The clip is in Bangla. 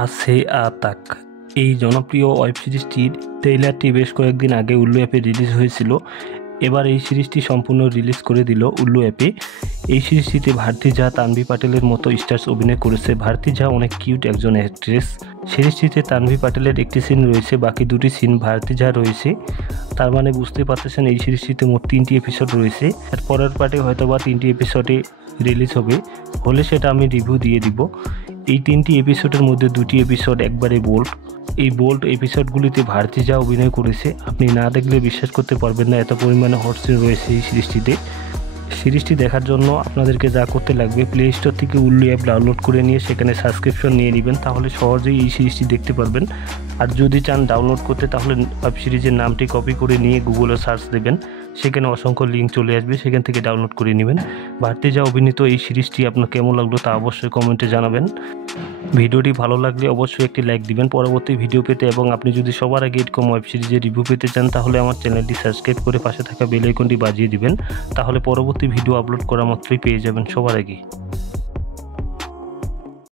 আছে তাক এই জনপ্রিয় ওয়েব সিরিজটির ট্রেইলারটি বেশ কয়েকদিন আগে উল্লু অ্যাপে রিলিজ হয়েছিল। এবার এই সিরিজটি সম্পূর্ণ রিলিজ করে দিল উল্লু অ্যাপে। এই সিরিজটিতে ভারতী ঝা, তানভী পাটেলের মতো স্টার্স অভিনয় করেছে। ভারতী ঝা অনেক কিউট একজন অ্যাক্ট্রেস। সিরিজটিতে তানভী পাটেলের একটি সিন রয়েছে, বাকি দুটি সিন ভারতী ঝা রয়েছে। তার মানে বুঝতে পারতেছেন এই সিরিজটিতে মোট 3টি এপিসোড রয়েছে। এর পরের পার্টে হয়তোবা 3টি এপিসোডে রিলিজ হবে, হলে সেটা আমি রিভিউ দিয়ে দিব। এই 3টি এপিসোডের মধ্যে 2টি এপিসোড একবারে বোল্ড। এই বোল্ড এপিসোডগুলিতে ভারতী ঝা অভিনয় করেছে। আপনি না দেখলে বিশ্বাস করতে পারবেন না, এত পরিমাণে হট সিন রয়েছে এই সিরিজটিতে। সিরিজটি দেখার জন্য আপনাদেরকে যা করতে লাগবে, প্লে স্টোর থেকে উল্লু অ্যাপ ডাউনলোড করে নিয়ে সেখানে সাবস্ক্রিপশন নিয়ে নেবেন, তাহলে সহজেই এই সিরিজটি দেখতে পারবেন। আর যদি চান ডাউনলোড করতে, তাহলে ওয়েব সিরিজের নামটি কপি করে নিয়ে গুগলে সার্চ দেবেন, সেখানে অসংখ্য লিঙ্ক চলে আসবে, সেখান থেকে ডাউনলোড করে নেবেন। ভারতী ঝা অভিনীত এই সিরিজটি আপনার কেমন লাগলো তা অবশ্যই কমেন্টে জানাবেন। ভিডিওটি ভালো লাগলে অবশ্যই একটি লাইক দিবেন পরবর্তী ভিডিও পেতে, এবং আপনি যদি সবার আগে এরকম ওয়েব সিরিজের রিভিউ পেতে চান, তাহলে আমার চ্যানেলটি সাবস্ক্রাইব করে পাশে থাকা বেল আইকনটি বাজিয়ে দিবেন, তাহলে পরবর্তী ভিডিও আপলোড করা মাত্রই পেয়ে যাবেন সবার আগে।